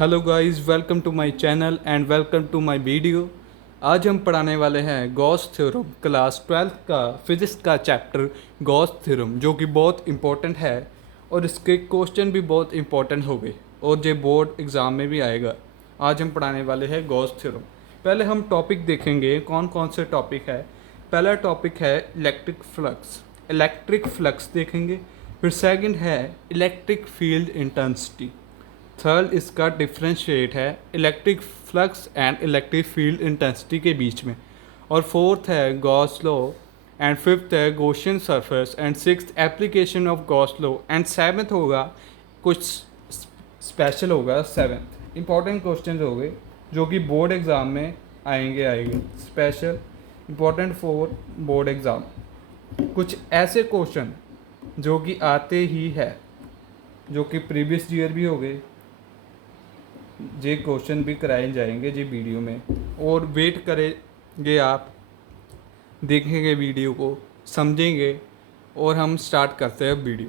Hello guys, welcome to my channel and welcome to my video. आज हम पढ़ाने वाले हैं गॉस थ्योरम, क्लास 12th का फिजिक्स का चैप्टर गॉस थ्योरम, जो कि बहुत इंपॉर्टेंट है और इसके क्वेश्चन भी बहुत इंपॉर्टेंट हो गए और ये बोर्ड एग्ज़ाम में भी आएगा। आज हम पढ़ाने वाले हैं गॉस थ्योरम। पहले हम टॉपिक देखेंगे कौन कौन से टॉपिक है। पहला टॉपिक है इलेक्ट्रिक फ्लक्स देखेंगे। फिर सेकंड है इलेक्ट्रिक फील्ड इंटेंसिटी। थर्ड इसका डिफरेंशिएट है electric flux and electric field intensity के बीच में। और फोर्थ है गॉस लॉ एंड फिफ्थ है Gaussian surface and sixth application of Gauss law and seventh होगा कुछ स्पेशल होगा। सेवन्थ इंपॉर्टेंट क्वेश्चन हो गए जो कि बोर्ड एग्ज़ाम में आएंगे special important for board exam. कुछ ऐसे क्वेश्चन जो कि आते ही है, जो कि प्रीवियस ईयर भी हो गए, ये क्वेश्चन भी कराए जाएंगे जी वीडियो में। और वेट करेंगे, आप देखेंगे वीडियो को, समझेंगे और हम स्टार्ट करते हैं वीडियो।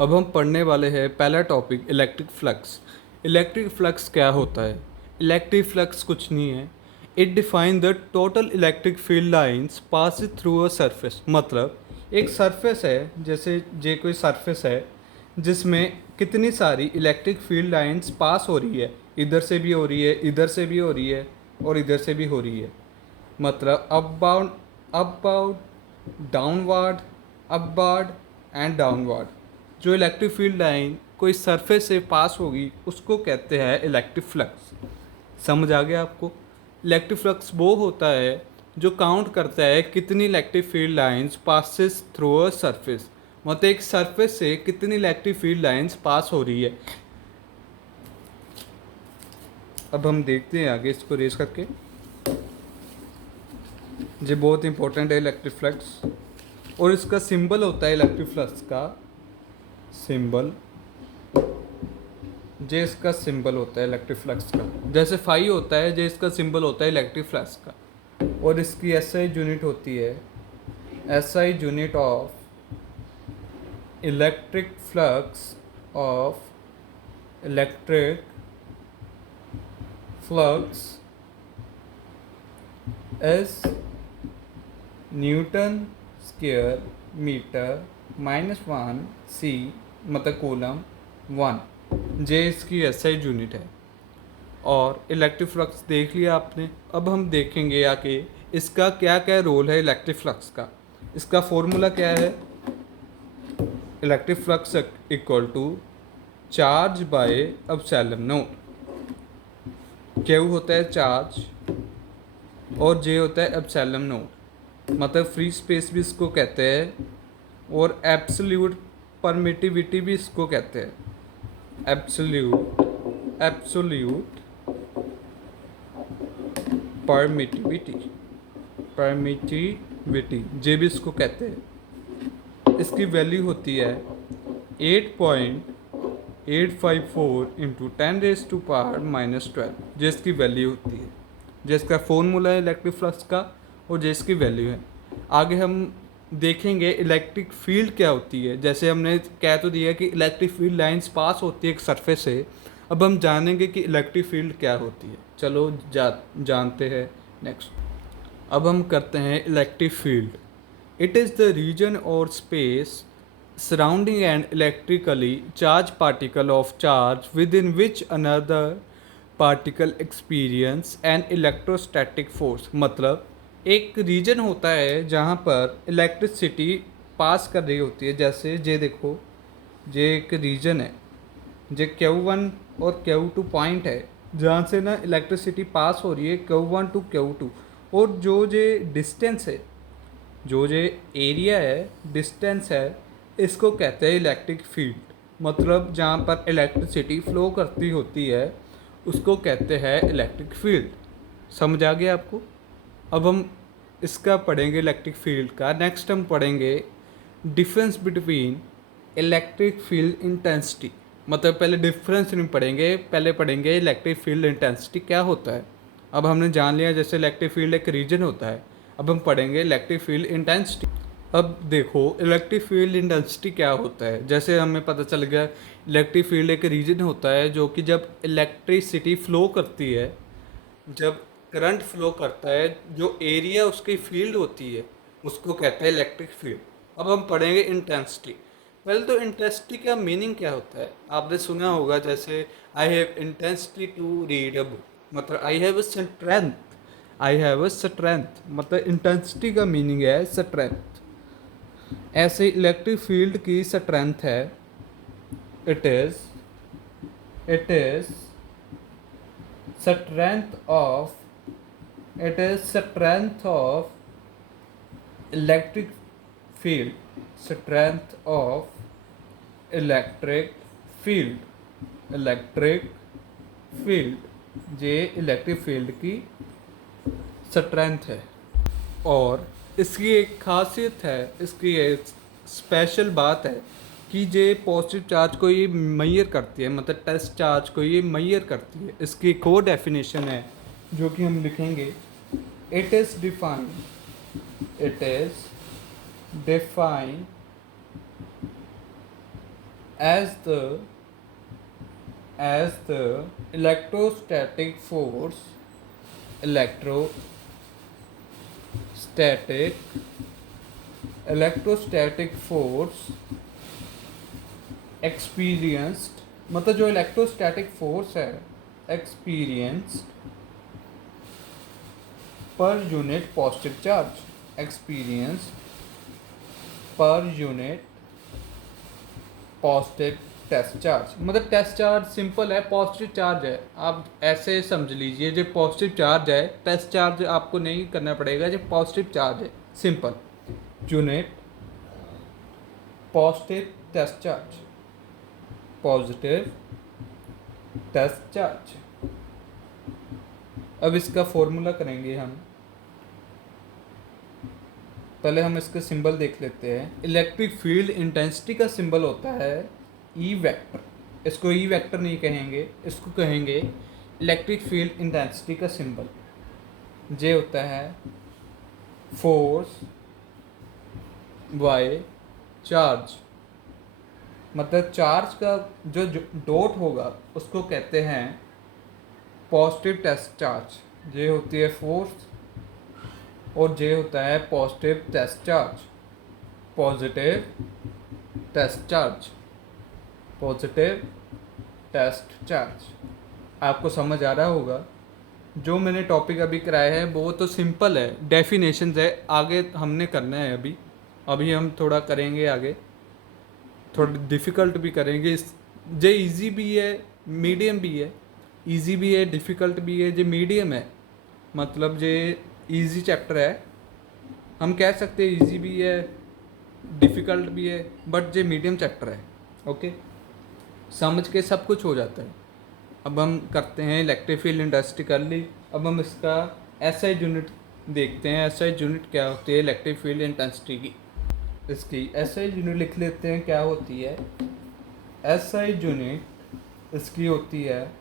अब हम पढ़ने वाले हैं पहला topic electric flux. Electric flux क्या होता है? इलेक्ट्रिक फ्लक्स कुछ नहीं है, it define the total electric field lines pass through a surface. मतलब एक सरफेस है, जैसे ये कोई सरफेस है जिसमें कितनी सारी इलेक्ट्रिक फील्ड लाइंस पास हो रही है, इधर से भी हो रही है, इधर से भी हो रही है और इधर से भी हो रही है। मतलब अपवार्ड, डाउनवार्ड एंड डाउनवार्ड। जो इलेक्ट्रिक फील्ड लाइन कोई सरफेस से पास होगी उसको कहते हैं इलेक्ट्रिक फ्लक्स। समझ आ गया आपको? इलेक्ट्रिक फ्लक्स वो होता है जो काउंट करता है कितनी electric field lines passes through a surface. मतलब एक सरफेस से कितनी इलेक्ट्रिक फील्ड लाइंस पास हो रही है। अब हम देखते हैं आगे इसको रेस करके। ये बहुत इंपॉर्टेंट है इलेक्ट्रिक फ्लक्स, और इसका सिंबल होता है इलेक्ट्रिक फ्लक्स का सिंबल। जे इसका सिंबल होता है इलेक्ट्रिक फ्लक्स का, जैसे फाई होता है, जे इसका सिंबल होता है इलेक्ट्रिक फ्लक्स का। और इसकी एसआई यूनिट होती है SI unit of electric flux is newton square metre -1 C, मतलब कूलम 1। जे इसकी एसआई यूनिट है। और इलेक्ट्रिक फ्लक्स देख लिया आपने। अब हम देखेंगे आके इसका क्या क्या रोल है इलेक्ट्रिक फ्लक्स का। इसका फॉर्मूला क्या है? Electric flux equal to charge by epsilon naught. Q होता है चार्ज और जे होता है एप्सिलॉन नॉट, मतलब फ्री स्पेस भी इसको कहते हैं और एब्सोल्यूट परमिटिविटी भी इसको कहते हैं। एब्सोल्यूट परमिटिविटी जे भी इसको कहते हैं। इसकी वैल्यू होती है 8.854 इंटू 10⁻⁻12, जिसकी वैल्यू होती है, जिसका फॉर्मूला है इलेक्ट्रिक फ्लक्स का और जिसकी वैल्यू है। आगे हम देखेंगे इलेक्ट्रिक फील्ड क्या होती है। जैसे हमने कह तो दिया कि इलेक्ट्रिक फील्ड लाइंस पास होती है एक सरफेस से। अब हम जानेंगे कि इलेक्ट्रिक फील्ड क्या होती है। चलो जानते हैं नेक्स्ट। अब हम करते हैं electric field. It is the region और space surrounding an electrically charged particle of charge within which another particle experience an electrostatic force। मतलब एक रीजन होता है जहाँ पर इलेक्ट्रिसिटी पास कर रही होती है। जैसे ये देखो, ये एक रीजन है, ये Q1 और Q2 पॉइंट है जहाँ से ना इलेक्ट्रिसिटी पास हो रही है Q1 टू Q2। और जो ये डिस्टेंस है, जो ये एरिया है, डिस्टेंस है, इसको कहते हैं इलेक्ट्रिक फील्ड। मतलब जहाँ पर इलेक्ट्रिसिटी फ्लो करती होती है उसको कहते हैं इलेक्ट्रिक फील्ड। समझ आ गया आपको? अब हम इसका पढ़ेंगे इलेक्ट्रिक फील्ड का। नेक्स्ट हम पढ़ेंगे difference between electric field intensity. मतलब पहले डिफरेंस नहीं पढ़ेंगे, पहले पढ़ेंगे इलेक्ट्रिक फील्ड इंटेंसिटी क्या होता है। अब हमने जान लिया जैसे इलेक्ट्रिक फील्ड एक रीजन होता है, अब हम पढ़ेंगे इलेक्ट्रिक फील्ड इंटेंसिटी। अब देखो इलेक्ट्रिक फील्ड इंटेंसिटी क्या होता है। जैसे हमें पता चल गया इलेक्ट्रिक फील्ड एक रीजन होता है जो कि जब इलेक्ट्रिसिटी फ्लो करती है, जब करंट फ्लो करता है, जो एरिया उसकी फील्ड होती है उसको कहते हैं इलेक्ट्रिक फील्ड। अब हम पढ़ेंगे इंटेंसिटी। पहले तो इंटेंसिटी का मीनिंग क्या होता है, आपने सुना होगा जैसे I have intensity to read a book, मतलब I have a strength. I have a strength मतलब इंटेंसिटी का मीनिंग है स्ट्रेंथ। ऐसे इलेक्ट्रिक फील्ड की स्ट्रेंथ है, it is strength of it is strength of electric field, strength of electric field ये electric field की strength है। और इसकी एक खासियत है, इसकी एक स्पेशल बात है कि ये पॉजिटिव चार्ज को ये मैयर करती है, मतलब टेस्ट चार्ज को ये मैयर करती है। इसकी एक और डेफिनेशन है जो कि हम लिखेंगे, it is defined as the electrostatic force electrostatic force experienced, मतलब जो इलेक्ट्रोस्टैटिक फोर्स है experienced per unit positive charge, experience per unit positive test charge. मतलब टेस्ट चार्ज सिंपल है, पॉजिटिव चार्ज है, आप ऐसे समझ लीजिए जो पॉजिटिव चार्ज है, टेस्ट चार्ज आपको नहीं करना पड़ेगा, जो पॉजिटिव चार्ज है simple unit positive test charge, positive test charge. अब इसका फॉर्मूला करेंगे हम, पहले हम इसका सिंबल देख लेते हैं। इलेक्ट्रिक फील्ड इंटेंसिटी का सिंबल होता है ई वेक्टर, इसको ई वेक्टर नहीं कहेंगे, इसको कहेंगे इलेक्ट्रिक फील्ड इंटेंसिटी का सिंबल। जे होता है फोर्स बाय चार्ज, मतलब चार्ज का जो डॉट होगा उसको कहते हैं पॉजिटिव टेस्ट चार्ज। जे होती है फोर्स और जे होता है positive test charge, positive test charge, positive test charge. आपको समझ आ रहा होगा। जो मैंने टॉपिक अभी कराया है वो तो सिंपल है, डेफिनेशंस है, आगे हमने करना है अभी हम थोड़ा करेंगे आगे, थोड़ा डिफ़िकल्ट भी करेंगे। जे इजी भी है मीडियम भी है, इजी भी है डिफ़िकल्ट भी है, जे मीडियम है, मतलब जे इजी चैप्टर है, हम कह सकते हैं इजी भी है डिफ़िकल्ट भी है, बट जे मीडियम चैप्टर है। ओके, समझ के सब कुछ हो जाता है। अब हम करते हैं इलेक्ट्रिक फील्ड इंटेंसिटी कर ली। अब हम इसका एसआई यूनिट देखते हैं, एसआई यूनिट क्या होती है इलेक्ट्रिक फील्ड इंटेंसिटी की। इसकी एसआई यूनिट लिख लेते हैं, क्या होती है एसआई यूनिट। इसकी होती है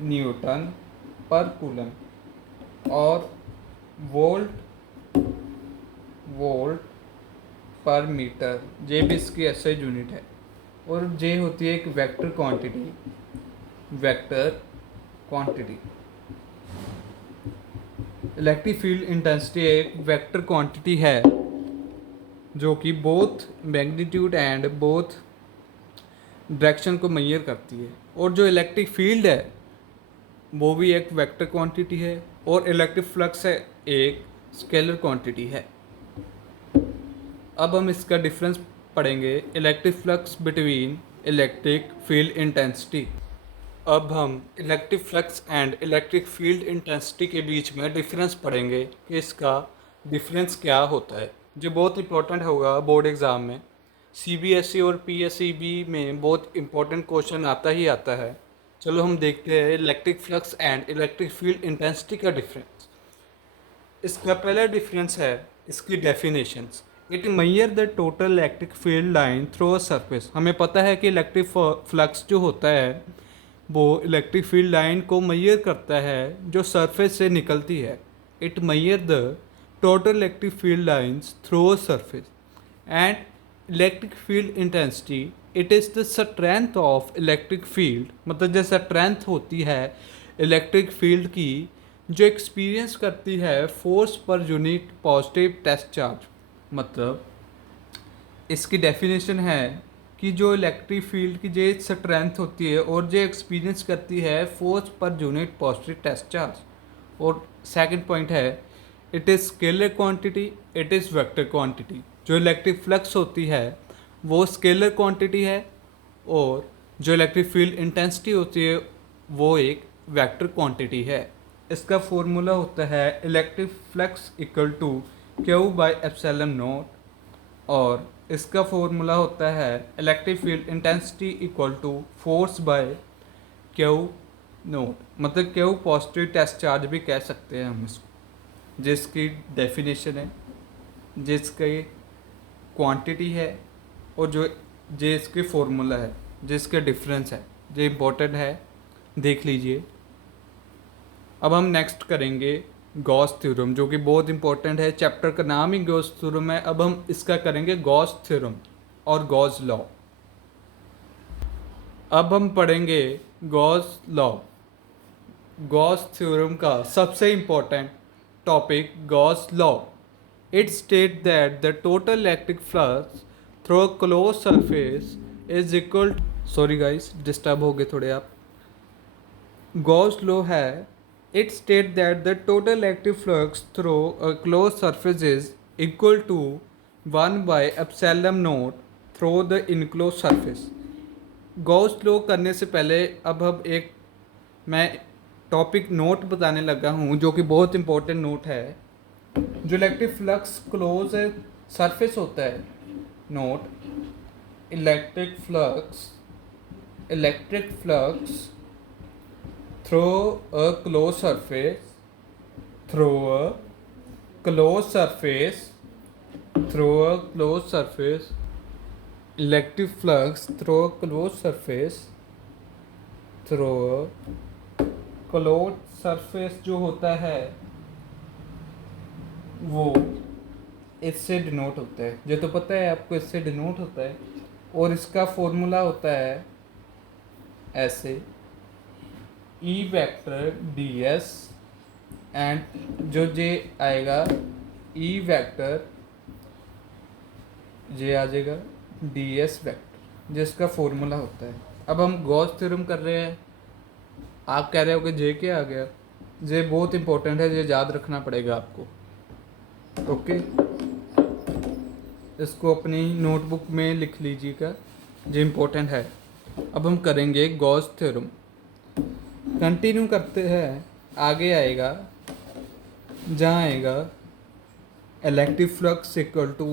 न्यूटन पर कूलम और वोल्ट पर मीटर, ये भी इसकी एसआई यूनिट है। और जे होती है एक vector quantity. Electric field intensity एक वेक्टर क्वांटिटी है जो कि both magnitude and both direction को मेजर करती है। और जो इलेक्ट्रिक फील्ड है वो भी एक वेक्टर क्वांटिटी है, और इलेक्ट्रिक फ्लक्स है एक स्केलर क्वांटिटी है। अब हम इसका डिफरेंस पढ़ेंगे, electric flux between electric field intensity. अब हम electric flux and electric field intensity के बीच में डिफरेंस पढ़ेंगे कि इसका डिफरेंस क्या होता है, जो बहुत इंपॉर्टेंट होगा बोर्ड एग्ज़ाम में। सीबीएसई और पीएसईबी में बहुत इंपॉर्टेंट क्वेश्चन आता ही आता है। चलो हम देखते हैं electric flux and electric field intensity का डिफरेंस। इसका पहला डिफरेंस है इसकी definitions. It measure the total electric field line through a surface. हमें पता है कि इलेक्ट्रिक फ्लक्स जो होता है वो इलेक्ट्रिक फील्ड लाइन को मेजर करता है जो सरफेस से निकलती है। It measure the total electric field lines through a surface. And electric field intensity, it is the strength of electric field, मतलब जो स्ट्रेंथ होती है इलेक्ट्रिक फील्ड की जो एक्सपीरियंस करती है force per unit positive test charge. मतलब इसकी डेफिनेशन है कि जो इलेक्ट्रिक फील्ड की जो स्ट्रेंथ होती है और जो एक्सपीरियंस करती है force per unit positive test charge. और सेकंड पॉइंट है it is scalar quantity, it is vector quantity. जो इलेक्ट्रिक फ्लक्स होती है वो स्केलर क्वांटिटी है और जो इलेक्ट्रिक फील्ड इंटेंसिटी होती है वो एक वेक्टर क्वांटिटी है। इसका फॉर्मूला होता है electric flux equal to Q by epsilon naught और इसका फॉर्मूला होता है electric field intensity equal to force by Q naught, मतलब क्यू पॉजिटिव टेस्ट चार्ज भी कह सकते हैं हम इसको, जिसकी डेफिनेशन है, जिसकी क्वांटिटी है और जो इसके फॉर्मूला है, जिसके डिफरेंस है, जो इम्पोर्टेंट है देख लीजिए। अब हम नेक्स्ट करेंगे गॉस थ्योरम, जो कि बहुत इंपॉर्टेंट है, चैप्टर का नाम ही गॉस थ्योरम है। अब हम इसका करेंगे गॉस थ्योरम और गॉस लॉ। अब हम पढ़ेंगे गॉस लॉ। गॉस थ्योरम का सबसे important topic Gauss law. It state that the total electric flux through a close surface is equal, sorry guys disturb हो गए थोड़े आप। गॉस लॉ है it states that the total electric flux through a closed surface is equal to 1 by epsilon naught through the enclosed surface। Gauss law करने से पहले अब हम एक मैं टॉपिक नोट बताने लगा हूँ जो कि बहुत इंपॉर्टेंट नोट है। जो इलेक्ट्रिक फ्लक्स क्लोज सरफेस होता है, note electric flux through a closed surface electric flux through a closed surface जो होता है वो इससे डिनोट होता है, जो तो पता है आपको, इससे डिनोट होता है। और इसका फॉर्मूला होता है ऐसे ई वेक्टर डी एस एंड जो जे आएगा ई वेक्टर जे आ जाएगा डी एस वेक्टर, जिसका फॉर्मूला होता है। अब हम गॉस थ्योरम कर रहे हैं, आप कह रहे हो कि जे क्या आ गया। जे बहुत इंपॉर्टेंट है, ये याद रखना पड़ेगा आपको, ओके। इसको अपनी नोटबुक में लिख लीजिएगा, जो इम्पोर्टेंट है। अब हम करेंगे गॉस थ्योरम, कंटिन्यू करते हैं। आगे आएगा जहाँ आएगा electric flux equal to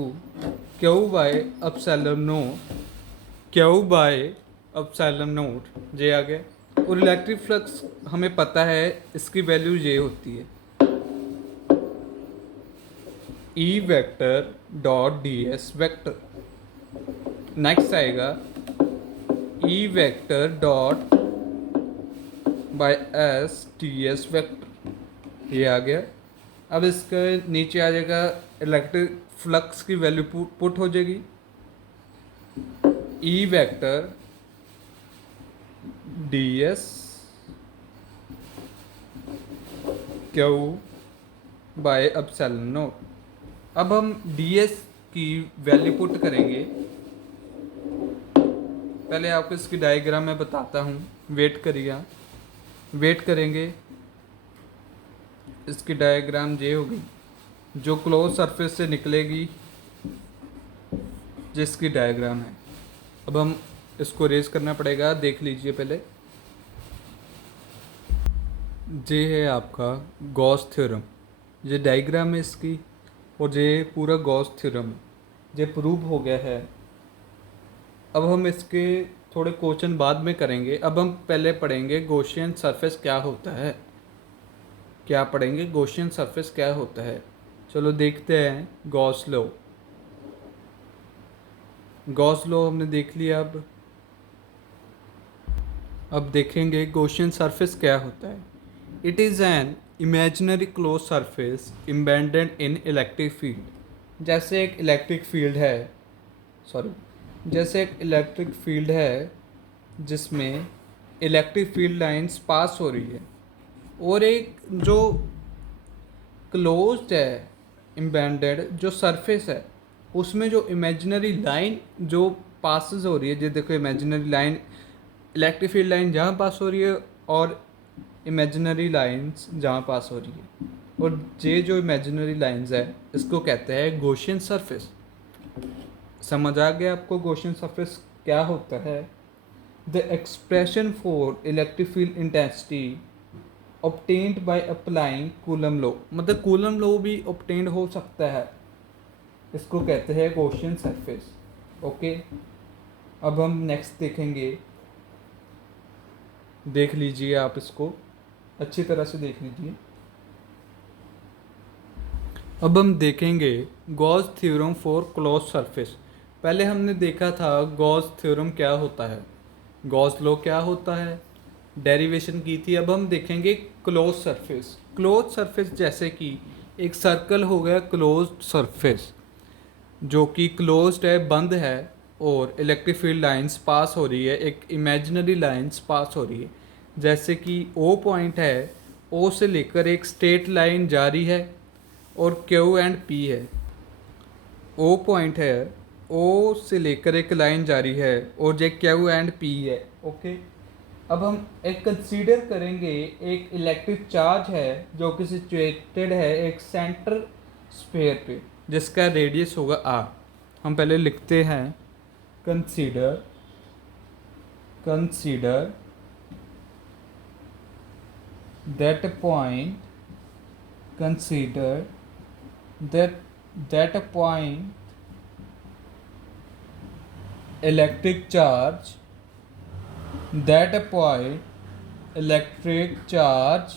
Q by epsilon naught, जे आ गया। और इलेक्ट्रिक फ्लक्स हमें पता है इसकी वैल्यू ये होती है E vector dot D S vector. Next आएगा E vector dot by S T S vector, ये आ गया। अब इसके नीचे आ जाएगा इलेक्ट्रिक फ्लक्स की वैल्यू पुट हो जाएगी E vector D S Q by epsilon naught. अब हम डी एस की वैल्यू पुट करेंगे। पहले आपको इसकी डायग्राम मैं बताता हूँ, वेट करिए, वेट करेंगे। इसकी डायग्राम ये होगी, जो क्लोज सरफेस से निकलेगी, जिसकी डायग्राम है। अब हम इसको रेज करना पड़ेगा, देख लीजिए पहले। ये है आपका गॉस थ्योरम, ये डायग्राम है इसकी, और ये पूरा गॉस थ्योरम ये प्रूव हो गया है। अब हम इसके थोड़े क्वेश्चन बाद में करेंगे। अब हम पहले पढ़ेंगे गॉसियन सरफेस क्या होता है। क्या पढ़ेंगे? गॉसियन सरफेस क्या होता है। चलो देखते हैं गॉस लॉ। गॉस लॉ हमने देख लिया। अब देखेंगे गॉसियन सरफेस क्या होता है। It is an imaginary close surface embedded in electric field. जैसे एक इलेक्ट्रिक फील्ड है, जैसे एक इलेक्ट्रिक फील्ड है जिसमें इलेक्ट्रिक फील्ड लाइंस पास हो रही है, और एक जो क्लोज्ड है एम्बेडेड जो सरफेस है उसमें जो इमेजिनरी लाइन जो पासेस हो रही है, जो देखो imaginary line electric field line जहाँ पास हो रही है और इमेजिनरी लाइंस जहाँ पास हो रही है, और ये जो इमेजिनरी लाइंस है इसको कहते हैं गॉसियन सरफेस। समझ आ गया आपको गॉसियन सरफेस क्या होता है? The expression for electric field intensity obtained by applying coulomb law, मतलब कूलम लॉ भी obtained हो सकता है, इसको कहते हैं गॉसियन सरफेस। ओके, अब हम नेक्स्ट देखेंगे, देख लीजिए आप इसको अच्छी तरह से देख लीजिए। अब हम देखेंगे Gauss theorem for close surface. पहले हमने देखा था गॉस थ्योरम क्या होता है, गॉस लॉ क्या होता है, डेरिवेशन की थी। अब हम देखेंगे क्लोज सरफेस। क्लोज सरफेस जैसे कि एक सर्कल हो गया क्लोज सरफेस जो कि क्लोज्ड है, बंद है, और इलेक्ट्रिक फील्ड लाइंस पास हो रही है, एक इमेजिनरी लाइंस पास हो रही है। जैसे कि ओ पॉइंट है, ओ से लेकर एक स्ट्रेट लाइन जारी है और क्यू एंड पी है। ओ पॉइंट है, ओ से लेकर एक लाइन जारी है और जो क्यू एंड पी है। ओके, अब हम एक कंसीडर करेंगे एक इलेक्ट्रिक चार्ज है जो कि सिचुएटेड है एक सेंटर स्फीयर पे जिसका रेडियस होगा आर। हम पहले लिखते हैं consider that point, consider that point electric charge, that a point electric charge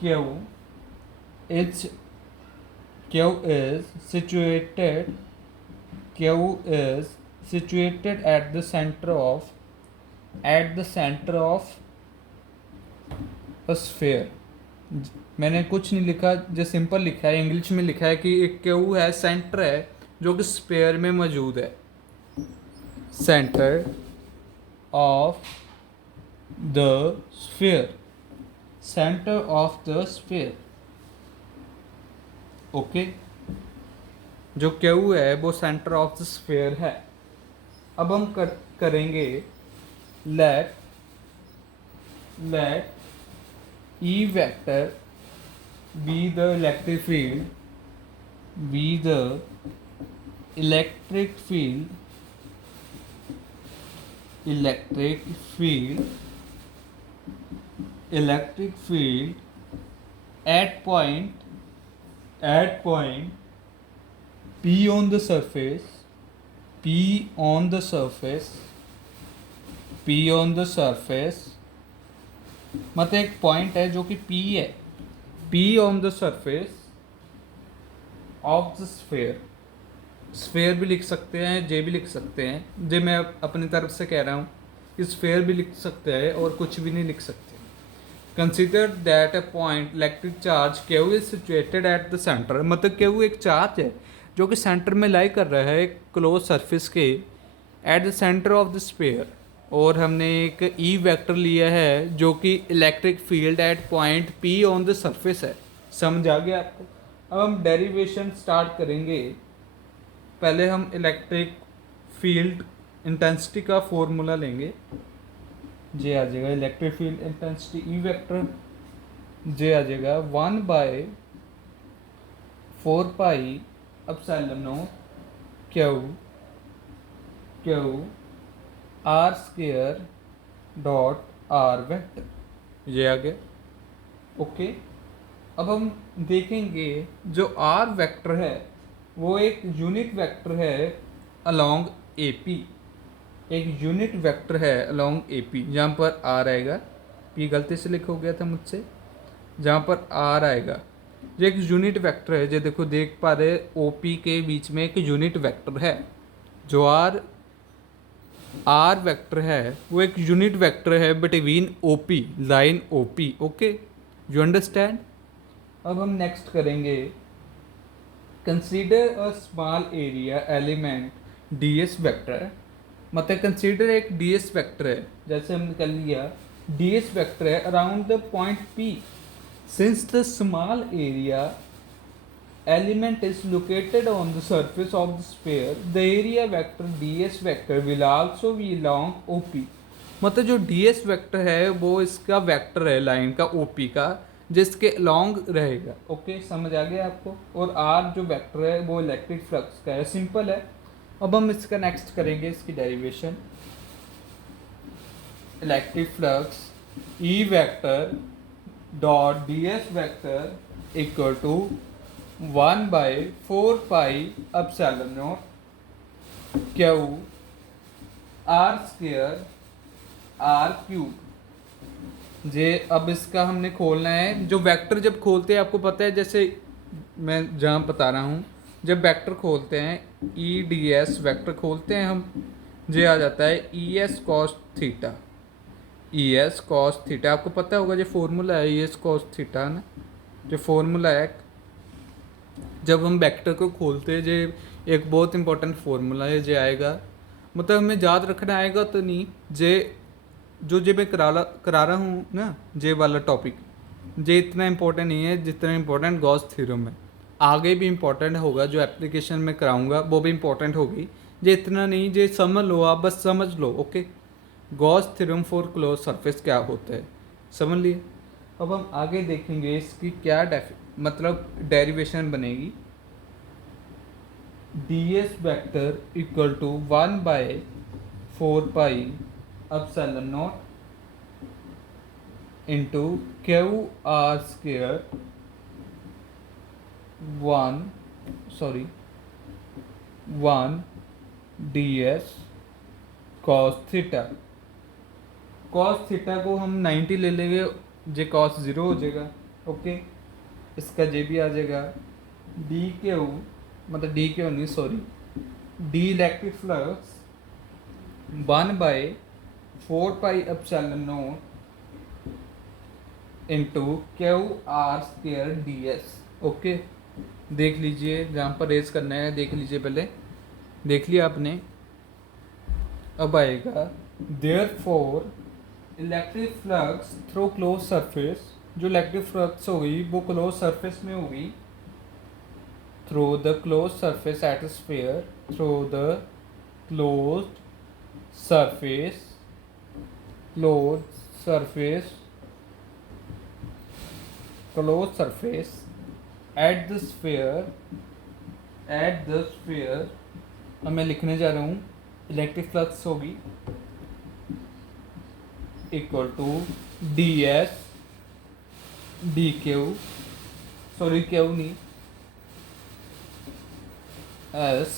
q is situated at the center of a sphere। मैंने कुछ नहीं लिखा, जो सिंपल लिखा है, इंग्लिश में लिखा है कि एक क्यू है, सेंटर है जो कि स्फीयर में मौजूद है, centre of the sphere, centre of the sphere. Okay, जो क्यू है वो सेंटर ऑफ द स्फीयर है। अब हम करेंगे late E vector be the electric field, at point P on the surface, मतलब एक पॉइंट है जो कि P है, P on the surface of the sphere भी लिख सकते हैं, जे भी लिख सकते हैं। जे मैं अपनी तरफ से कह रहा हूँ कि स्फीयर भी लिख सकते हैं और कुछ भी नहीं लिख सकते। Consider that a point electric charge Q is situated at the centre, मतलब क्यू एक चार्ज है जो कि सेंटर में लाई कर रहा है क्लोज सरफेस के at the centre of the sphere, और हमने एक ई वेक्टर लिया है जो कि electric field at point P on the surface है। समझ आ गया आपको? अब हम डेरिवेशन स्टार्ट करेंगे। पहले हम इलेक्ट्रिक फील्ड इंटेंसिटी का फॉर्मूला लेंगे। जे आ जाएगा electric field intensity E vector, जे आ जाएगा 1/4πε0 Q R square dot R vector, ये आ गया। ओके, अब हम देखेंगे जो आर वेक्टर है वो एक यूनिट वेक्टर है अलोंग एपी, एक यूनिट वेक्टर है अलोंग एपी, जहाँ पर आर आएगा, पी गलती से लिखा हो गया था मुझसे, जहाँ पर आर आएगा जो एक यूनिट वेक्टर है, जो देखो देख पा रहे ओ पी के बीच में एक यूनिट वेक्टर है, जो आर वेक्टर है वो एक यूनिट वेक्टर है between O P, line O P. Okay, you understand. अब हम नेक्स्ट करेंगे, consider a small area element D S vector. मतलब कंसीडर एक डी एस वेक्टर है, जैसे हमने कर लिया डी एस वेक्टर है around the point P, since the small area element is located on the surface of the sphere, the area vector ds vector will also be along OP। मतलब जो ds vector है वो इसका vector है line का OP का, जिसके along रहेगा। ओके, समझ आ गया आपको। और r जो वेक्टर है वो इलेक्ट्रिक फ्लक्स का है, सिंपल है। अब हम इसका नेक्स्ट करेंगे, इसकी derivation. Electric flux E vector dot ds vector equal to 1/4 pi epsilon naught Q R square R cube. जे अब इसका हमने खोलना है। जो वेक्टर जब खोलते हैं आपको पता है, जैसे मैं जहाँ बता रहा हूँ, जब वेक्टर खोलते हैं ई डी एस वेक्टर खोलते हैं हम, जे आ जाता है E S cos theta. E S cos theta आपको पता होगा, जो फॉर्मूला है ई एस कॉस थीटा ना, जो फॉर्मूला है जब हम वेक्टर को खोलते हैं, जे एक बहुत इंपॉर्टेंट फॉर्मूला है, जे आएगा, मतलब हमें याद रखना आएगा तो नहीं, जे मैं करा रहा हूँ ना, जे वाला टॉपिक, जे इतना इंपॉर्टेंट नहीं है जितना इंपॉर्टेंट गॉस थ्योरम है। आगे भी इंपॉर्टेंट होगा, जो एप्लीकेशन में कराऊंगा वो भी इंपॉर्टेंट होगी। जे इतना नहीं, जे समझ लो, आप बस समझ लो। Okay, Gauss theorem for close surface क्या होता है, समझ लिए। अब हम आगे देखेंगे इसकी क्या मतलब डेरिवेशन बनेगी। D S vector equal to 1/4 pi epsilon naught into Q R square 1 D S cos theta. Cos theta को हम 90 ले लेंगे, जे कॉस 0 हो जाएगा। ओके, इसका जे भी आ जाएगा। डी क्यू मतलब डी क्यू नहीं, sorry, D electric flux 1/4 pi epsilon naught into Q R square D S. Okay, देख लीजिए, जहाँ पर रेस करना है देख लीजिए, पहले देख लिया आपने। अब आएगा therefore electric flux through close surface. जो इलेक्ट्रिक फ्लक्स होगी वो क्लोज सरफेस में होगी, through the close surface at sphere, through the close surface at the sphere. अब मैं लिखने जा रहा हूँ, इलेक्ट्रिक फ्लक्स होगी equal to D S D Q, sorry Q नहीं, S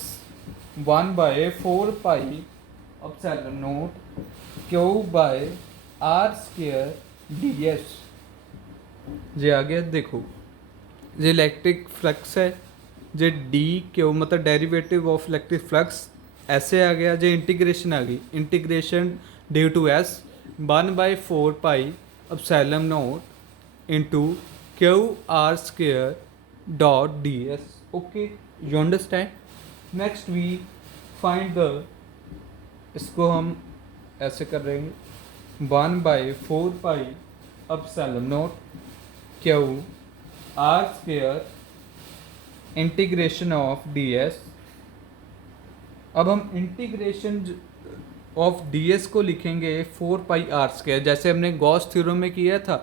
1/4 pi epsilon naught Q by R square D S. जे आ गया, देखो जे इलेक्ट्रिक फ्लक्स है, जे डी क्यू मतलब डेरिवेटिव ऑफ इलेक्ट्रिक फ्लक्स ऐसे आ गया। जो इंटीग्रेशन आ गई, integration due to S 1/4 pi epsilon naught into Q R square dot D S. Okay, you understand. Next we find the, इसको हम ऐसे कर रहे हैं 1/4 pi epsilon naught Q R square integration of D S. अब हम integration of D S को लिखेंगे 4 पाई आर स्क्वायर, जैसे हमने गॉस थ्योरम में किया था।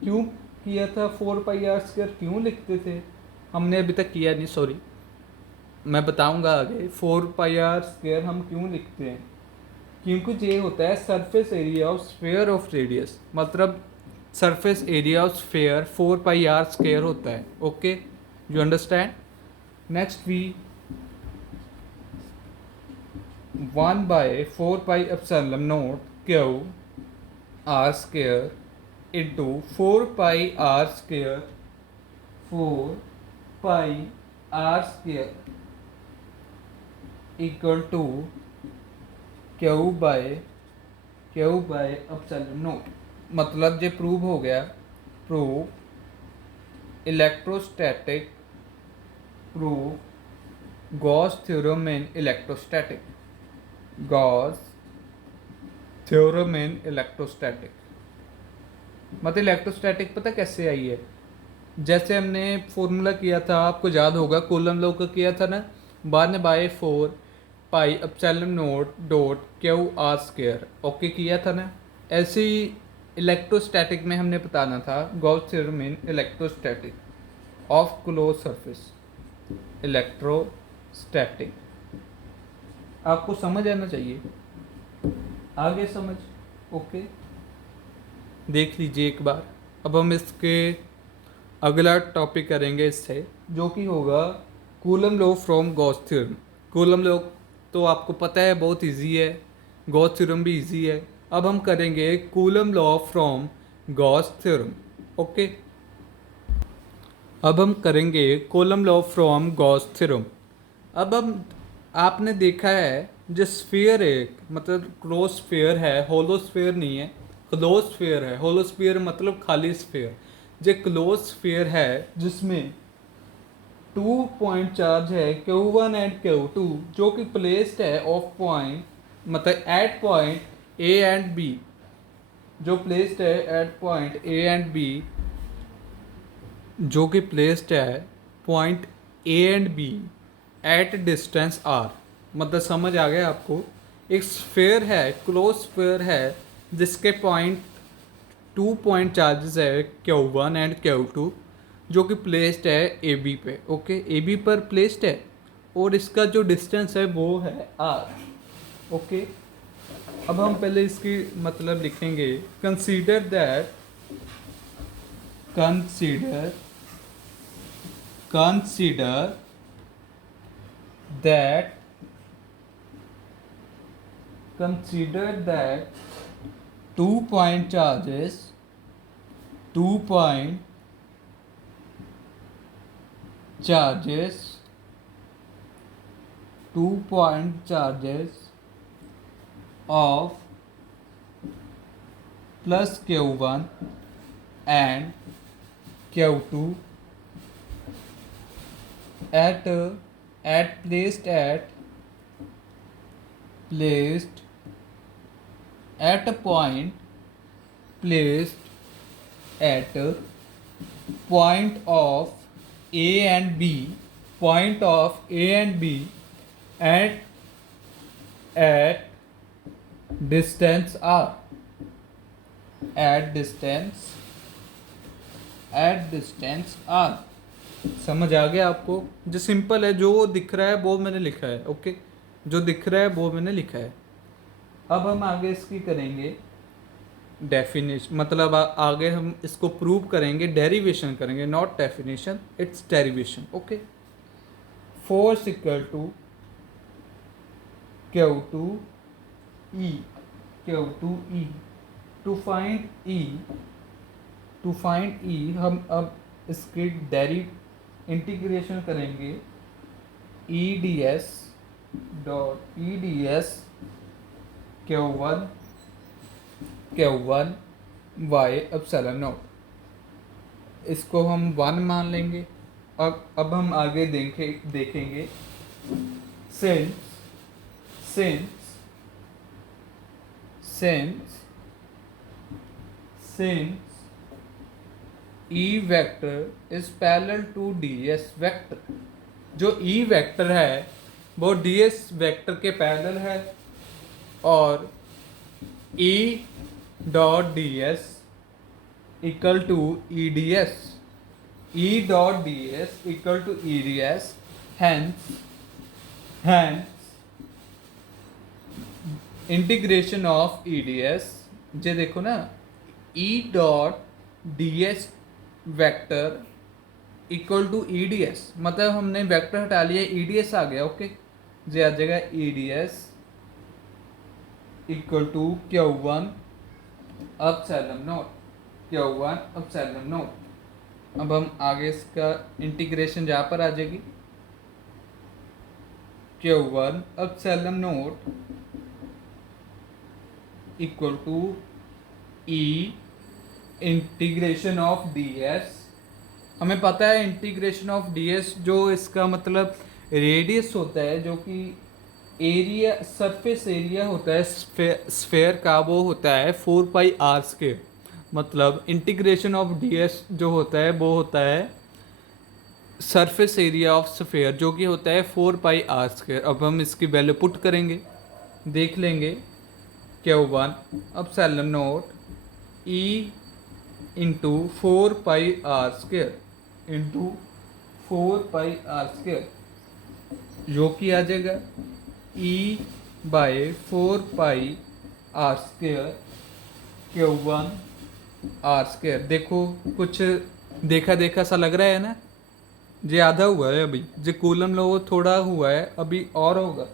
क्यों किया था 4 पाई आर स्क्वायर, क्यों लिखते थे, हमने अभी तक किया नहीं, सॉरी, मैं बताऊंगा आगे। 4 पाई आर स्क्वायर हम क्यों लिखते हैं, क्योंकि ये होता है surface area of sphere of radius, मतलब surface area of sphere 4 pi R square होता है। Okay, you understand. Next we 1/4 pi epsilon naught Q R square into 4 pi R square 4 pi R square equal to Q by epsilon naught. मतलब ये prove हो गया। Prove electrostatic, prove Gauss theorem in electrostatic, Gauss theorem in electrostatic. मतलब electrostatic पता कैसे आई है? जैसे हमने फॉर्मूला किया था, आपको याद होगा, कूलम लॉ का किया था ना, 1/4 pi epsilon not dot Q R square. Okay किया था ना? ऐसे ही इलेक्ट्रोस्टैटिक में हमने बताना था Gauss theorem in electrostatic of close surface. Electrostatic आपको समझ आना चाहिए, आगे समझ। ओके देख लीजिए एक बार। अब हम इसके अगला टॉपिक करेंगे इससे, जो कि होगा coulomb law from Gauss theorem. Coulomb law तो आपको पता है बहुत इजी है, गॉस थ्योरम भी इजी है। अब हम करेंगे coulomb law from Gauss theorem. Okay अब हम करेंगे coulomb law from Gauss theorem. अब हम आपने देखा है जो स्फीयर है, मतलब क्लोज स्फीयर है, होलो स्फीयर नहीं है, क्लोज स्फीयर है। होलो स्फीयर मतलब खाली स्फीयर। जो क्लोज स्फीयर है जिसमें 2 पॉइंट चार्ज है Q1 एंड Q2, जो कि प्लेस्ड है ऑफ पॉइंट, मतलब at point A and B, जो प्लेस्ड है at point A and B, जो कि प्लेस्ड है point A and B at distance R. मतलब समझ आ गया आपको? एक स्फीयर है, क्लोज स्फीयर है, जिसके पॉइंट 2 पॉइंट चार्जेस है Q1 एंड Q2, जो कि प्लेस्ड है ए बी पे। ओके ए बी पर प्लेस्ड है और इसका जो डिस्टेंस है वो है आर। ओके अब हम पहले इसकी मतलब लिखेंगे। Consider that, consider consider that consider that 2 point charges, 2 point charges, 2 point charges of plus Q1 and Q2 at placed at a point, placed at a point of A and B, point of A and B at distance R, at distance R। समझ आ गया आपको? जो simple है, जो दिख रहा है वो मैंने लिखा है। ओके जो दिख रहा है वो मैंने लिखा है। अब हम आगे इसकी करेंगे डेफिनेशन, मतलब आगे हम इसको प्रूव करेंगे, डेरिवेशन करेंगे, not definition, it's derivation. Okay force equal to Q2 E, Q2 E। To find E हम अब इसकी इंटीग्रेशन करेंगे EDS dot EDS Q1 y epsilon naught. इसको हम 1 मान लेंगे। अब हम आगे देखेंगे since E vector is parallel to DS vector. जो E वेक्टर है वो DS वेक्टर के पैरेलल है, और E dot DS equal to EDS, E dot DS equal to EDS। hence integration of EDS, जे देखो ना, E dot DS vector equal to EDS, मतलब हमने वेक्टर हटा लिया, EDS आ गया। ओके जे आ जाएगा EDS इक्वल टू Q1 epsilon naught, Q1 epsilon naught. अब हम आगे इसका इंटीग्रेशन जहाँ पर आ जाएगी Q1 epsilon naught equal to E integration of ds। हमें पता है इंटीग्रेशन ऑफ ds जो इसका मतलब रेडियस होता है, जो कि एरिया सरफेस एरिया होता है स्फेयर का, वो होता है 4πr²। मतलब इंटीग्रेशन ऑफ ds जो होता है वो होता है सरफेस एरिया ऑफ स्फेयर, जो कि होता है 4πr²। अब हम इसकी वैल्यू पुट करेंगे, देख लेंगे Q1 epsilon note E into 4πr² into 4πr², जो कि आ जाएगा E/4πr² Q1 r²। देखो कुछ देखा देखा सा लग रहा है ना, जे आधा हुआ है अभी, जे कूलम लो थोड़ा हुआ है, अभी और होगा।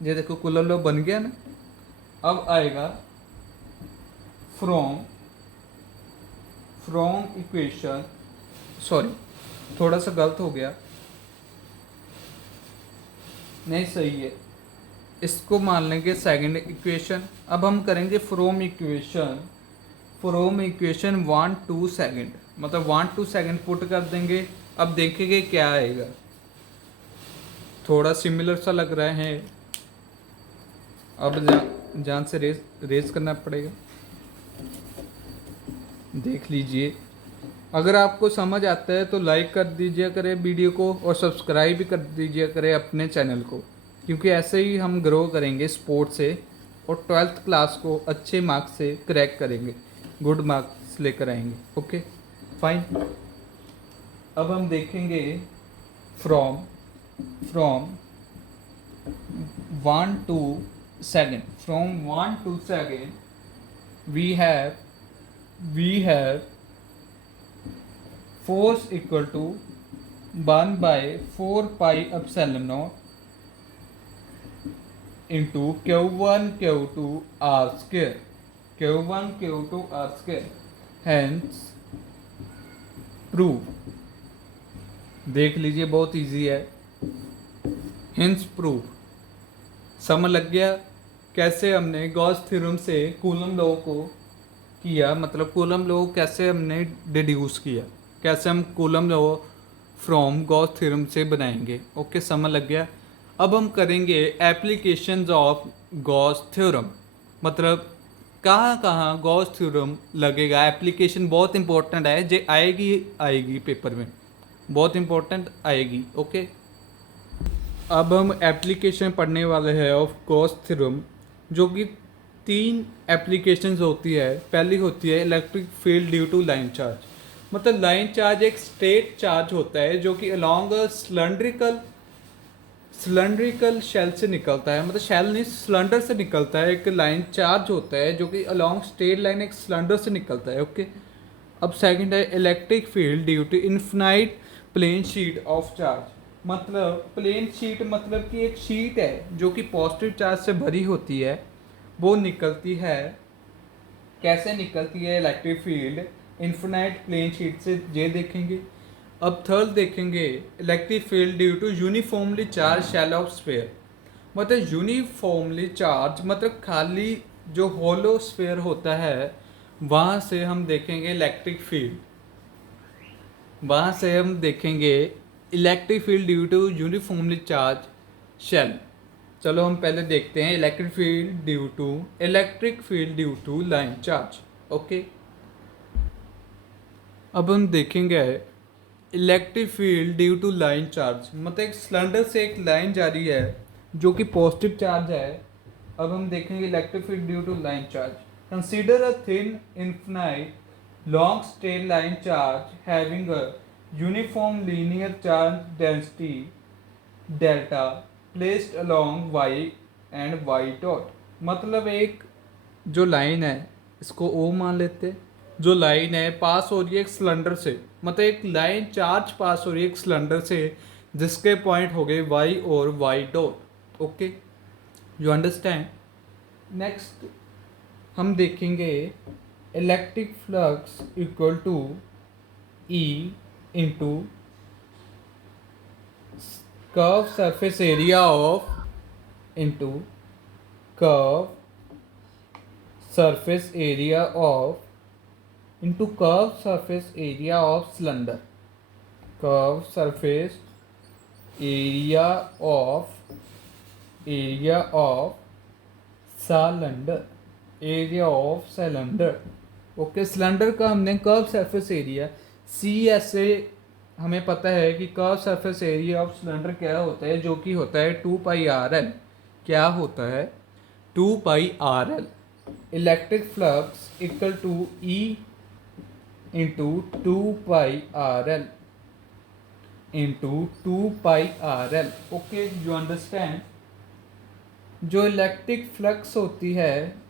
जे देखो कूलम लो बन गया ना। अब आएगा फ्रॉम इक्वेशन, सॉरी थोड़ा सा गलत हो गया, नहीं सही है, इसको मान लेंगे सेकंड इक्वेशन। अब हम करेंगे फ्रॉम इक्वेशन 1 to 2, मतलब 1 to 2 पुट कर देंगे। अब देखेंगे क्या आएगा, थोड़ा सिमिलर सा लग रहा है। अब जान से रेस करना पड़ेगा, देख लीजिए। अगर आपको समझ आता है तो लाइक कर दीजिए करें वीडियो को, और सब्सक्राइब भी कर दीजिए करें अपने चैनल को, क्योंकि ऐसे ही हम ग्रो करेंगे स्पोर्ट्स से, और 12th क्लास को अच्छे मार्क्स से क्रैक करेंगे, गुड मार्क्स लेकर आएंगे। Okay fine. अब हम देखेंगे from 1 to 2, from 1 to 2 we have force equal to 1/4πε0 into Q1 Q2 r², Q1 Q2 r²। Hence prove, देख लीजिए बहुत इजी है। Hence prove, समझ लग गया कैसे हमने गॉस थ्योरम से कूलम लॉ को किया, मतलब कूलम लॉ कैसे हमने डिड्यूस किया, कैसे हम coulomb law from Gauss theorem से बनाएंगे। ओके समझ लग गया। अब हम करेंगे एप्लीकेशंस ऑफ गॉस थ्योरम, मतलब कहाँ कहाँ गॉस थ्योरम लगेगा। एप्लीकेशन बहुत इंपॉर्टेंट है, जो आएगी पेपर में, बहुत इंपॉर्टेंट आएगी। ओके अब हम एप्लीकेशन पढ़ने वाले हैं ऑफ गॉस थ्योरम, जो कि 3 एप्लीकेशंस होती है। पहली होती है electric field due to line charge, मतलब लाइन चार्ज एक स्ट्रेट चार्ज होता है जो कि अलोंग सिलेंड्रिकल शेल से निकलता है, मतलब शेल नहीं सिलेंडर से निकलता है। एक लाइन चार्ज होता है जो कि अलोंग स्ट्रेट लाइन एक सिलेंडर से निकलता है। ओके अब सेकंड है electric field due to infinite plane sheet of charge, मतलब प्लेन शीट मतलब कि एक शीट है जो कि पॉजिटिव चार्ज से भरी होती है, वो निकलती है। कैसे निकलती है electric field infinite plane sheet से, ये देखेंगे। अब थर्ड देखेंगे electric field due to uniformly charge shell of sphere, मतलब यूनिफॉर्मली चार्ज मतलब खाली जो होलो स्फीयर होता है, वहाँ से हम देखेंगे इलेक्ट्रिक फील्ड, वहाँ से हम देखेंगे electric field due to uniformly charge shell. चलो हम पहले देखते हैं electric field due to line charge. Okay अब हम देखेंगे electric field due to line charge, मतलब एक सिलेंडर से एक लाइन जा रही है जो कि पॉजिटिव चार्ज है। अब हम देखेंगे electric field due to line charge. Consider a thin infinite long straight line charge having a uniform linear charge density delta placed along y and y dot, मतलब एक जो लाइन है इसको O मान लेते हैं, जो लाइन है पास हो रही है एक सिलेंडर से, मतलब एक लाइन चार्ज पास हो रही है एक सिलेंडर से जिसके पॉइंट हो गए y और y डॉट। Okay you understand. नेक्स्ट हम देखेंगे electric flux equal to E into curve surface area of into curve surface area of into curve surface area of cylinder. Curve surface area of cylinder. Area of cylinder. Okay, cylinder का हमने curve surface area सी ऐसे हमें पता है कि curve surface area of cylinder क्या होता है, जो कि होता है 2πRL. क्या होता है? 2πRL. Electric flux equal to E into 2πRL into 2πRL. Okay, you understand. जो इलेक्ट्रिक फ्लक्स होती है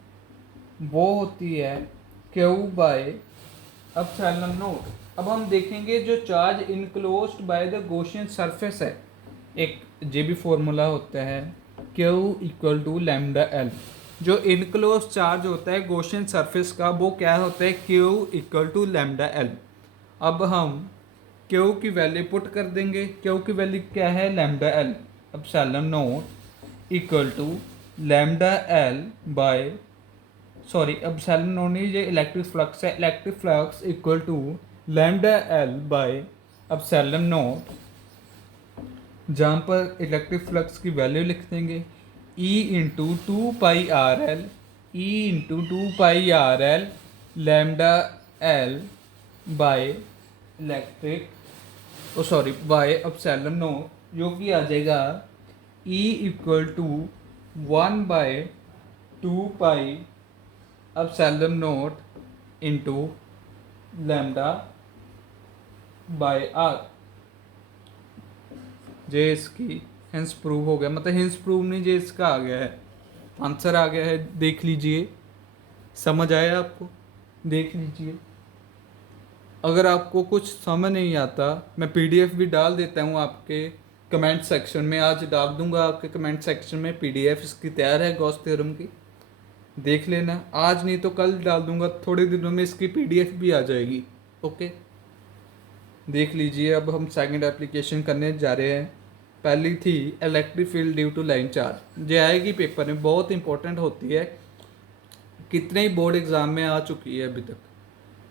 वो होती है Q बाय एप्सिलॉन नॉट. अब हम देखेंगे जो charge enclosed by the Gaussian surface है, एक जे भी फॉर्मूला होता है Q equal to lambda L. जो इनक्लोज चार्ज होता है गॉसियन सरफेस का वो क्या होता है? Q equal to lambda L. अब हम Q की वैल्यू पुट कर देंगे. Q की वैल्यू क्या है? Lambda L epsilon naught equal to lambda L by epsilon naught नहीं, ये इलेक्ट्रिक फ्लक्स है. Electric flux equal to lambda L by epsilon naught, जहाँ पर इलेक्ट्रिक फ्लक्स की वैल्यू लिख देंगे E into 2πRL, E into 2πRL lambda L by by epsilon naught, जो कि आ जाएगा E equal to 1/2π epsilon naught into lambda by R. जे इसकी हिंस प्रूव हो गया, मतलब हिंस प्रूव नहीं, जे इसका आ गया है, आंसर आ गया है. देख लीजिए, समझ आया आपको? देख लीजिए. अगर आपको कुछ समझ नहीं आता, मैं PDF भी डाल देता हूँ आपके कमेंट सेक्शन में. आज डाल दूंगा आपके कमेंट सेक्शन में PDF इसकी तैयार है गॉस थ्योरम की, देख लेना. आज नहीं तो कल डाल दूंगा, थोड़े दिनों में इसकी PDF भी आ जाएगी. ओके, देख लीजिए. अब हम सेकंड एप्लीकेशन करने जा रहे हैं. पहली थी electric field due to line charge. ये आएगी पेपर में, बहुत इंपॉर्टेंट होती है, कितने ही बोर्ड एग्जाम में आ चुकी है अभी तक.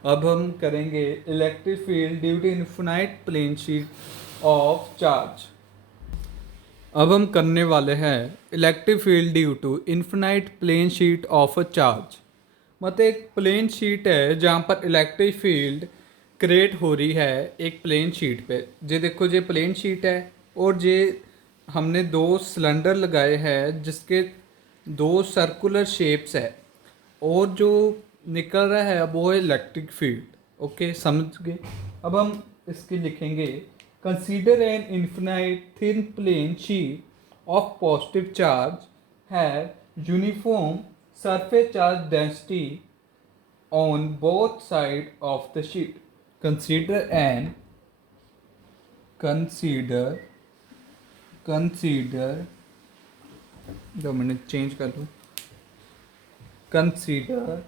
अब हम करेंगे electric field due to infinite plane sheet of charge. अब हम करने वाले हैं electric field due to infinite plane sheet of a charge. मतलब एक प्लेन शीट है जहाँ पर इलेक्ट्रिक फील्ड क्रिएट हो रही है एक प्लेन शीट पे. जे देखो, ये प्लेन शीट है और ये हमने दो सिलेंडर लगाए हैं जिसके दो सर्कुलर शेप्स है, और जो निकल रहा है वो है इलेक्ट्रिक फील्ड. ओके, समझ गए. अब हम इसके लिखेंगे consider an infinite thin plane sheet of positive charge have uniform surface charge density on both sides of the sheet. Consider 2 minute change कर लूँ. Consider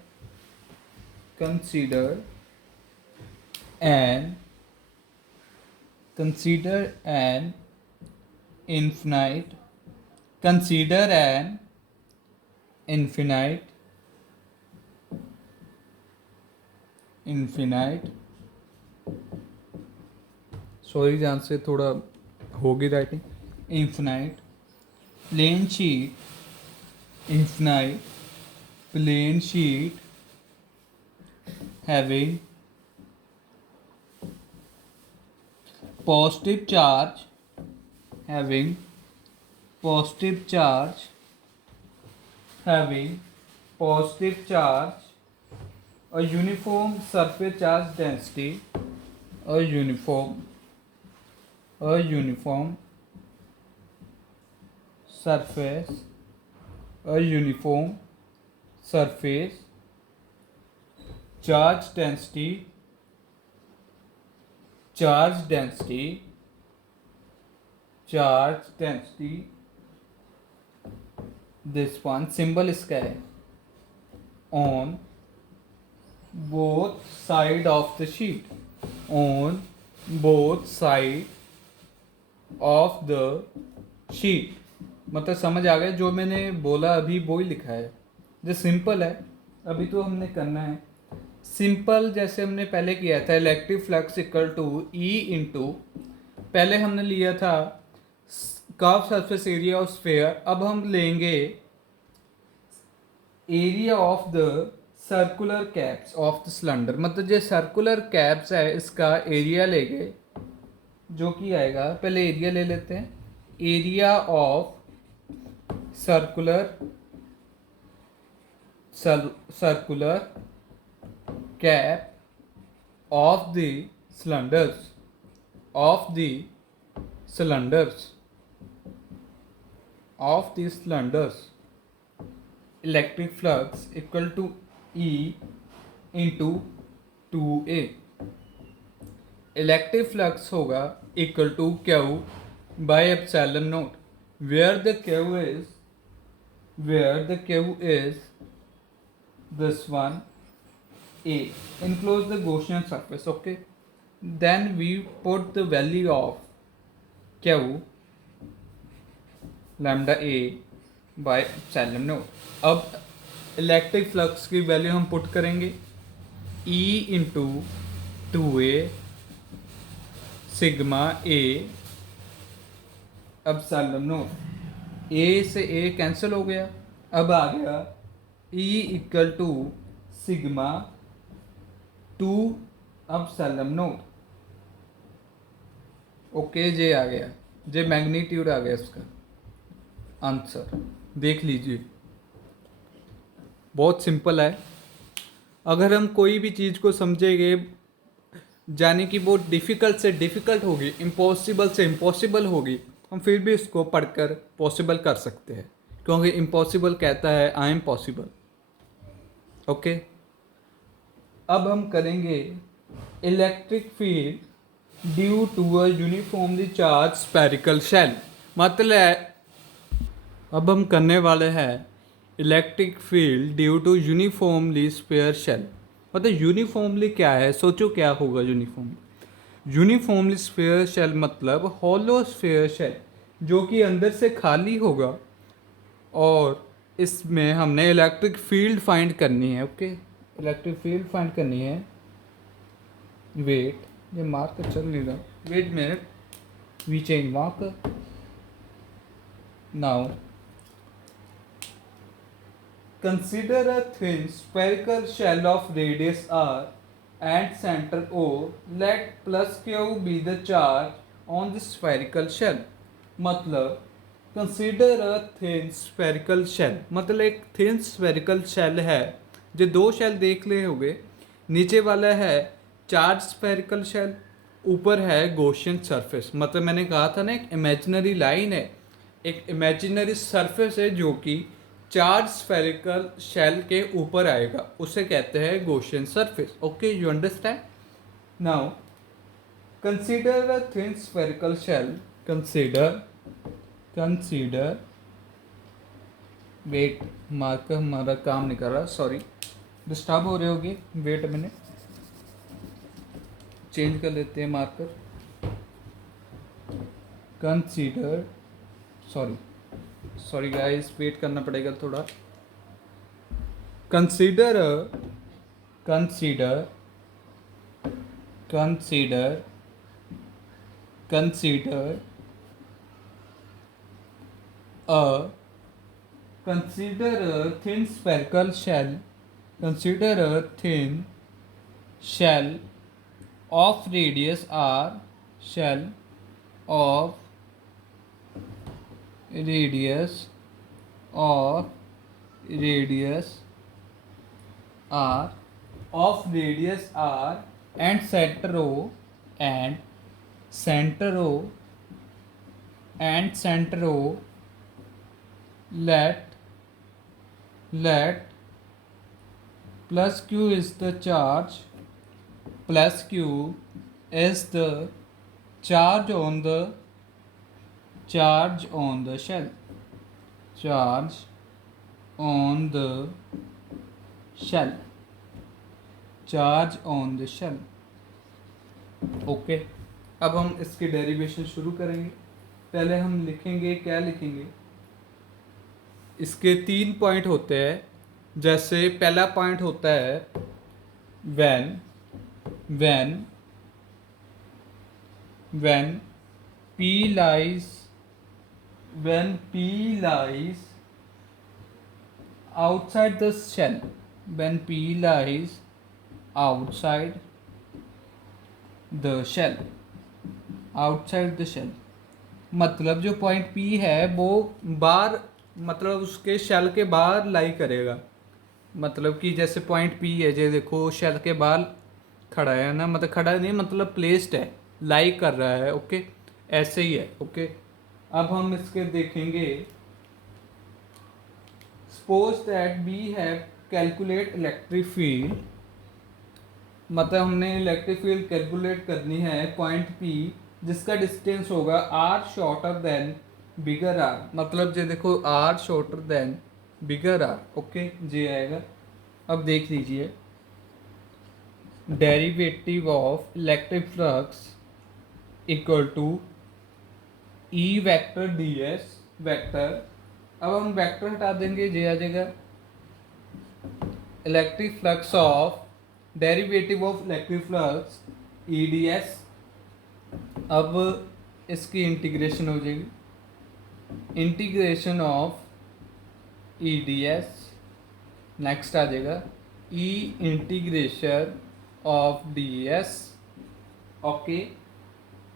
an infinite सॉरी, ध्यान से थोड़ा होगी writing. Infinite plane sheet having positive charge having positive charge a uniform surface charge density a uniform surface charge density this one symbol इसका है on both side of the sheet both side of the sheet. मतलब समझ आ गया, जो मैंने बोला अभी वो ही लिखा है, जो सिंपल है। अभी तो हमने करना है सिंपल, जैसे हमने पहले किया था electric flux equal to E into, पहले हमने लिया था curve surface area of sphere, अब हम लेंगे area of the circular caps of the cylinder. मतलब जो सर्कुलर कैप्स है इसका एरिया लेंगे, जो कि आएगा, पहले एरिया ले लेते हैं, area of circular circular cap of the cylinders of the cylinders electric flux equal to E into 2A। Electric flux होगा equal to Q by epsilon naught, where the Q is this one A, enclose the Gaussian surface, okay, then we put the value of Q lambda A by epsilon naught। अब electric flux की value हम put करेंगे E into 2A sigma A epsilon naught. A से A cancel हो गया, अब आ गया E equal to sigma 2 epsilon naught. Okay, जे आ गया, जे मैग्नीट्यूड आ गया इसका आंसर, देख लीजिए, बहुत सिंपल है। अगर हम कोई भी चीज़ को समझेंगे, जाने कि वो डिफ़िकल्ट से डिफ़िकल्ट होगी, इम्पॉसिबल से इम्पॉसिबल होगी, हम फिर भी इसको पढ़कर पॉसिबल कर सकते हैं, क्योंकि इम्पॉसिबल कहता है आई एम पॉसिबल। ओके, अब हम करेंगे electric field due to a uniformly charge spherical shell. मतलब अब हम करने वाले हैं electric field due to uniformly sphere shell. मतलब यूनिफॉर्मली क्या है, सोचो क्या होगा यूनिफॉर्मली स्फीयर शेल, मतलब हॉलो स्फीयर शेल जो कि अंदर से खाली होगा, और इसमें हमने इलेक्ट्रिक फील्ड फाइंड करनी है। ओके, इलेक्ट्रिक फील्ड फाइंड करनी है। वेट, ये मार्कर चल नहीं रहा, wait minute, we change marker now. Consider a thin spherical shell of radius r and center O, let plus q be the charge on the spherical shell। मतलब consider a thin spherical shell, मतलब एक thin spherical shell है, जो दो shell देख ले होगे, नीचे वाला है चार्ज स्फेरिकल शेल, ऊपर है गॉसियन सरफेस। मतलब मैंने कहा था ना, एक इमेजिनरी लाइन है, एक इमेजिनरी सरफेस है जो कि चार्ज स्फेरिकल शेल के ऊपर आएगा, उसे कहते हैं Gaussian surface. Okay, you understand now. Consider a thin spherical shell, consider wait, marker हमारा काम नहीं कर रहा, सॉरी, डिस्टर्ब हो रहे होगे, वेट मिनट, चेंज कर लेते हैं marker. Consider, sorry guys, wait करना पड़ेगा थोड़ा। Consider consider consider consider a consider a thin spherical shell, consider a thin shell of radius r, shell of radius of radius r of radius r and center O and center O and center O, let plus q is the charge, plus q is the charge on the shell, charge on the shell, charge on the shell। Okay, अब हम इसकी derivation शुरू करेंगे। पहले हम लिखेंगे, क्या लिखेंगे, इसके 3 पॉइंट होते हैं। जैसे पहला पॉइंट होता है when when when p lies when p lies outside the shell, when p lies outside the shell, outside the shell, मतलब जो पॉइंट P है वो बाहर, मतलब उसके शेल के बाहर लाई करेगा। मतलब कि जैसे पॉइंट P है, जो देखो शेल के बाहर खड़ा है ना, मतलब खड़ा नहीं, मतलब प्लेस्ड है, लाई कर रहा है। ओके, ऐसे ही है। ओके, अब हम इसके देखेंगे। Suppose that we have calculate electric field, मतलब हमने इलेक्ट्रिक फील्ड कैलकुलेट करनी है पॉइंट P जिसका डिस्टेंस होगा r shorter than bigger r, मतलब जो देखो r shorter than bigger r। Okay, जी आएगा। अब देख लीजिए, derivative of electric flux equal to E vector ds vector. अब हम वेक्टर हटा देंगे, जे आ जाएगा electric flux of, derivative of electric flux E D S. अब इसकी इंटीग्रेशन हो जाएगी, integration of E D S. Next आ जाएगा E integration of D S. Okay,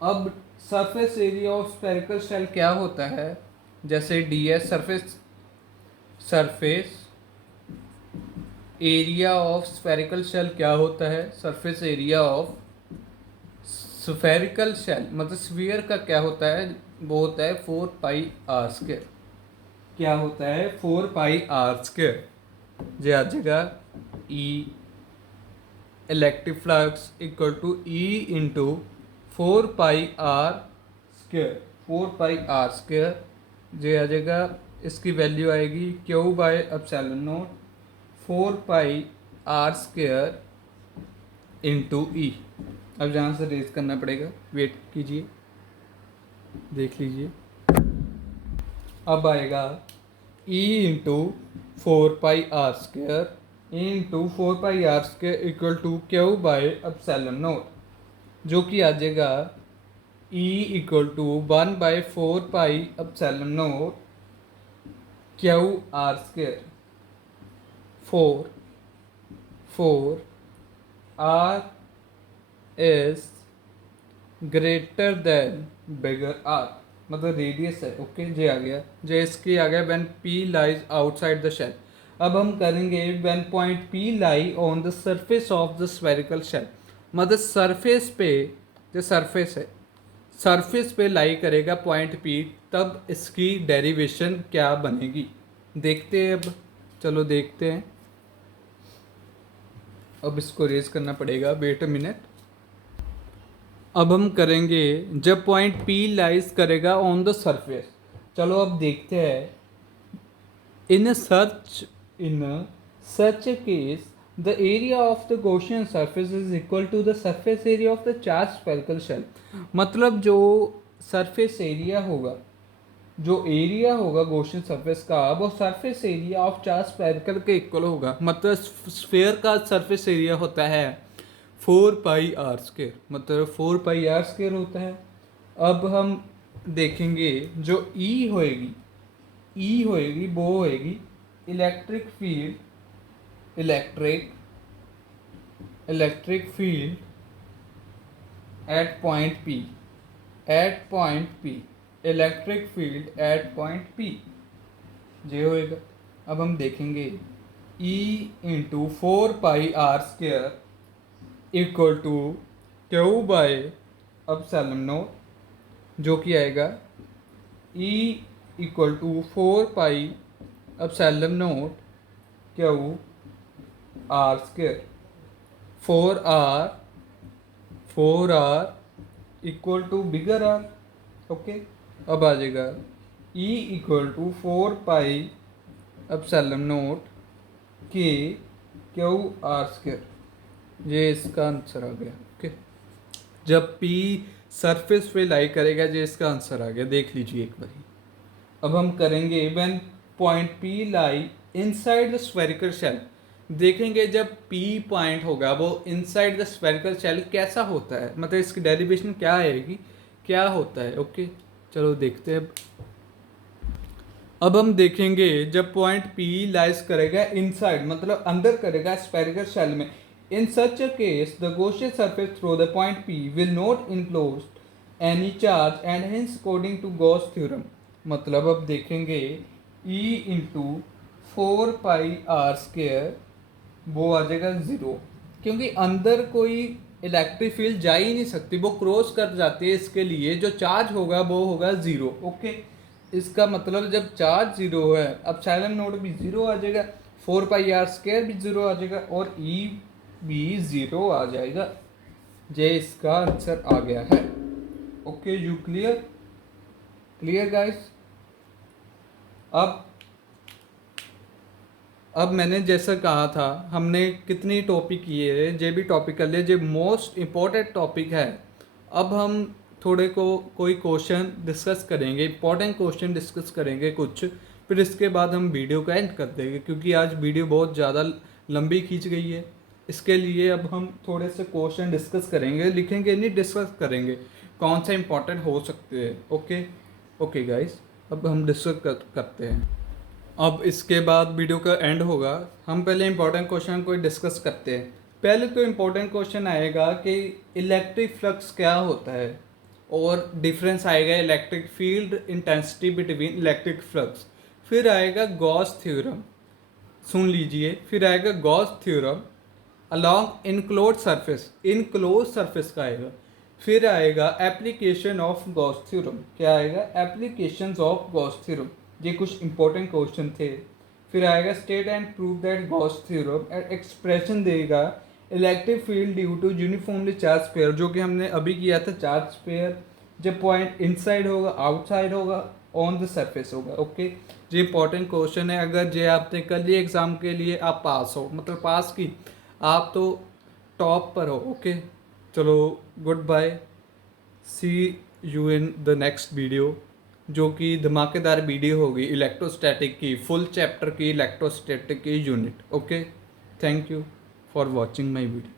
अब surface area of spherical shell क्या होता है, जैसे D S surface area of spherical shell क्या होता है, surface area of spherical shell, मतलब स्फीयर का क्या होता है, वो होता है 4πr²। क्या होता है, 4πr²। जे आ जाएगा E electric flux equal to E into 4πr², 4πr²। जे आ जाएगा, इसकी वैल्यू आएगी Q/ε0 4πr² इंटू ई। अब जहाँ से रेज करना पड़ेगा, वेट कीजिए, देख लीजिए। अब आएगा E into 4πr² into 4πr² equal to Q/ε0, जो कि आ जाएगा E equal to 1/4πε0 QR²। 4 R is greater than bigger R, मतलब रेडियस है। ओके, जे आ गया, जे इसकी आ गया when P lies outside the shell। अब हम करेंगे when point P lie on the surface of the spherical shell, मतलब सरफेस पे, जो सरफेस है, सरफेस पे लाई करेगा पॉइंट P, तब इसकी डेरिवेशन क्या बनेगी, देखते हैं। अब चलो देखते हैं। अब इसको रेज करना पड़ेगा, वेट अ मिनट। अब हम करेंगे जब पॉइंट P लाइज करेगा ऑन द सरफेस। चलो अब देखते हैं। In such case the area of the Gaussian surface is equal to the surface area of the charge spherical shell, मतलब जो सरफेस एरिया होगा, जो एरिया होगा गॉसियन सरफेस का, वो surface area of charge spherical के इक्वल होगा। मतलब स्फेयर का सरफेस एरिया होता है 4πr², मतलब 4πr² होता है। अब हम देखेंगे जो E होएगी, वो होएगी electric field, electric field at point P, electric field at point P, जे होएगा। अब हम देखेंगे E into 4πr² equal to Q/ε0, जो कि आएगा E equal to 4πε0 QR²। 4R equal to bigger R। Okay, अब आ जाएगा E इक्वल टू 4πε0 QR²। ये इसका आंसर आ गया। ओके, जब P सरफेस पे लाई करेगा, जो इसका आंसर आ गया। देख लीजिए एक बारी। अब हम करेंगे when point P lie inside the spherical shell. देखेंगे जब पी पॉइंट होगा वो इनसाइड द स्फेरिकल शेल कैसा होता है, मतलब इसकी डेरिवेशन क्या आएगी, क्या होता है। ओके चलो देखते हैं। अब हम देखेंगे जब पॉइंट पी लाइज करेगा इनसाइड, मतलब अंदर करेगा स्फेरिकल शेल में। In such a case the Gaussian surface through the point P will not enclose any charge and hence according to Gauss theorem. मतलब अब देखेंगे E इंटू 4πr² वो आ जाएगा 0, क्योंकि अंदर कोई इलेक्ट्रिक फील्ड जा ही नहीं सकती, वो क्रॉस कर जाती है। इसके लिए जो चार्ज होगा वो होगा 0। ओके, इसका मतलब जब चार्ज 0 है, अब साइलेंट नोड भी 0 आ जाएगा, 4πr² भी 0 आ जाएगा और E भी 0 आ जाएगा। ये इसका आंसर आ गया है। Okay you clear? Clear guys? अब मैंने जैसा कहा था, हमने कितनी टॉपिक किए, जे भी टॉपिक कर लिए, जो मोस्ट इम्पोर्टेंट टॉपिक है। अब हम थोड़े को कोई क्वेश्चन डिस्कस करेंगे, इंपॉर्टेंट क्वेश्चन डिस्कस करेंगे कुछ, फिर इसके बाद हम वीडियो को एंड कर देंगे, क्योंकि आज वीडियो बहुत ज़्यादा लंबी खींच गई है। इसके लिए अब हम थोड़े से क्वेश्चन डिस्कस करेंगे, लिखेंगे नहीं, डिस्कस करेंगे कौन सा इंपॉर्टेंट हो सकते हैं। ओके गाइस, अब हम डिस्कस करते हैं। अब इसके बाद वीडियो का एंड होगा। हम पहले इंपॉर्टेंट क्वेश्चन को डिस्कस करते हैं। पहले तो इंपॉर्टेंट क्वेश्चन आएगा कि इलेक्ट्रिक फ्लक्स क्या होता है, और डिफरेंस आएगा electric field intensity between electric flux. फिर आएगा गॉस थ्योरम, सुन लीजिए। फिर आएगा Gauss theorem along enclose surface, enclose surface का आएगा। फिर आएगा एप्लीकेशन ऑफ गॉस थ्योरम। क्या आएगा? Applications of Gauss theorem. ये कुछ इंपॉर्टेंट क्वेश्चन थे। फिर आएगा state and prove that Gauss theorem, expression देगा electric field due to uniformly charge pair, जो कि हमने अभी किया था। चार्ज पेयर जब पॉइंट इनसाइड होगा, आउटसाइड होगा, ऑन द सरफेस होगा। ओके, ये इंपॉर्टेंट क्वेश्चन है। अगर ये आपने कर लिए एग्जाम के लिए, आप पास हो, मतलब पास की, आप तो टॉप पर हो। ओके चलो, good bye, see you in the next video, जो कि धमाकेदार वीडियो होगी इलेक्ट्रोस्टैटिक की, फुल चैप्टर की इलेक्ट्रोस्टैटिक की unit. Okay, thank you for watching my video.